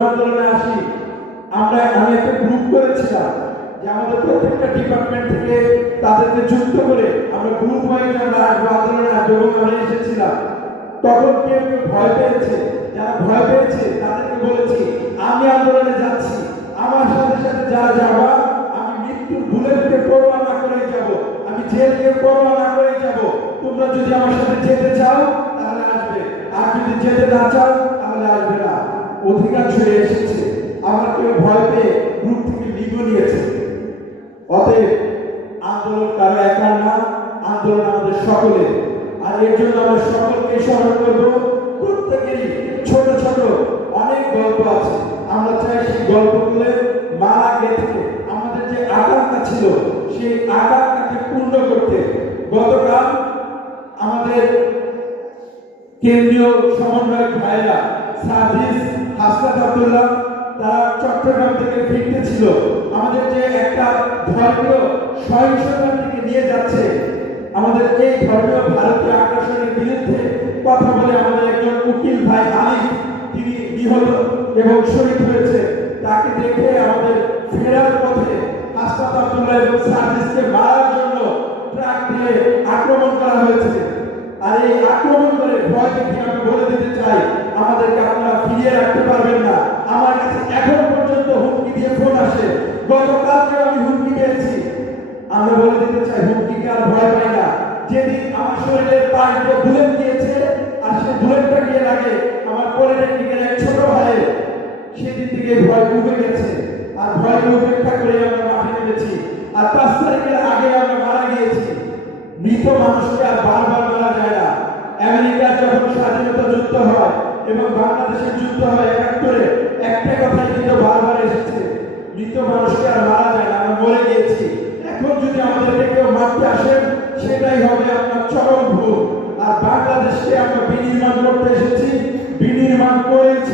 আন্দোলনে আসি আমি একটা গ্রুপ করেছিলাম যে আমাদের প্রত্যেকটা ডিপার্টমেন্ট থেকে তাদেরকে যুক্ত করে আমরা গ্রুপ ওয়াইজ আমরা আন্দোলনে আসবো এবং আমরা এসেছিলাম। তখন কেউ কেউ ভয় পেয়েছে, যারা ভয় পেয়েছে তাদেরকে বলেছি আমি আন্দোলনে যাচ্ছি, আমার সাথে সাথে যারা যাবা আমি মৃত্যুর বুলেটকে পরোয়া না করে যাব, আমি জেলকে পরোয়া না করে যাব। তোমরা যদি আমার সাথে যেতে চাও তাহলে আসবে, আর যদি যেতে না চাও তাহলে আসবে না। অধিকাংশ এসেছে, আমার কেউ ভয় পেয়ে গ্রুপ থেকে লিগো নিয়েছে। অতএব আন্দোলন কারো একার না, আন্দোলন আমাদের সকলের। আর এর জন্য আমরা সকলকে স্মরণ করব। প্রত্যেকেরই ছোট ছোট অনেক গল্প আছে, আমরা চাই সেই গল্পগুলো মালা গেঁথে আমাদের যে আকাঙ্ক্ষা ছিল সেই আকাঙ্ক্ষাকে পূর্ণ করতে গতকাল আমাদের কেন্দ্রীয় সমন্বয়ক ভাইরা সাজিস হাসনাত আব্দুল্লাহ তারা চট্টগ্রাম থেকে ফিরতেছিল। আমাদের যে একটা ধর্মীয় সহিংসতার দিকে নিয়ে যাচ্ছে, আমাদের এই ধর্মীয় ভারতীয় আগ্রাসনের বিরুদ্ধে কথা বলে আমাদের একজন উকিল ভাই আলী তিনি নিহত এবং শহীদ হয়েছে। তাকে দেখে আমাদের ফেরার পথে হাসনাত আব্দুল্লাহ এবং সাজিসকে মারার জন্য ট্রাক দিয়ে আক্রমণ করা হয়েছে। আর এই আক্রমণ করে ভয় দেখে আমি বলে দিতে চাই আমাদেরকে আপনারা ফিরিয়ে রাখতে পারবেন না। আমার কাছে এখন পর্যন্ত হুমকি দিয়ে ফোন আসে, গতকালকে আমি হুমকি পেয়েছি। আমি বলে দিতে চাই হুমকিকে আর ভয় পাই না। যেদিন আমার শরীরের পাশ দিয়ে বুলেট দিয়েছে আর সে বুলেটটা গিয়ে লাগে আমার পলিটেকনিকের এক ছোট ভাই, সেদিন থেকে ভয় উবে গেছে। আর ভয়কে উপেক্ষা করে আমরা মাঠে নেমেছি। আর 5 তারিখের আগে আমরা মারা গিয়েছি। মৃত মানুষকে আর বারবার মারা যায় না। আমেরিকার যখন স্বাধীনতা যুদ্ধ হয় এবং বাংলাদেশের যুদ্ধ হয় 71-এ, একটা কথাই কিন্তু বারবার এসেছে, মৃত মানুষকে আর মারা যায় না, আমরা মরে গিয়েছি। এখন যদি আমাদেরকে কেউ মারতে আসেন সেটাই হবে আপনার চরম ভুল। আর বাংলাদেশকে আমরা বিনির্মাণ করতে এসেছি, বিনির্মাণ করেছি।